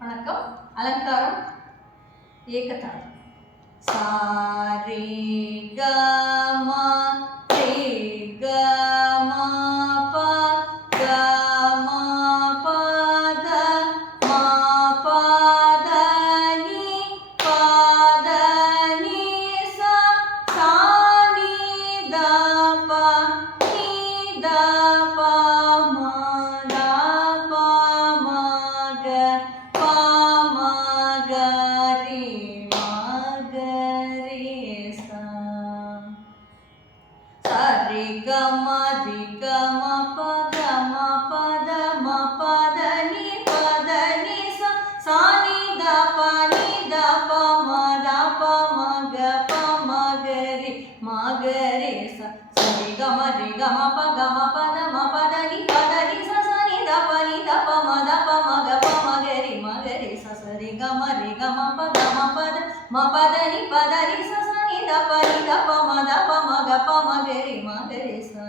வணக்கம். அலங்காரம் ஏகதாளம். சா ரே க ம ரே க ம ப க ம ப த ம ப த நி ப த நி சா சா நி த ப நி த ப ம த ப ம க ப ம க ரே ம க ரே சா சா ரே க ம ப க ம ப த ம ப த நி ப த நி சா சா நி த ப ம த ப ம க ப ம க ரே சா சா ரே க ம ப க ம ப த நி சா சா நி த ப ம த ப ம க ப ம க ரே சா சா ரே க ம ப க ம ப த நி சா சா நி த ப ம த ப ம க ப ம க ரே சா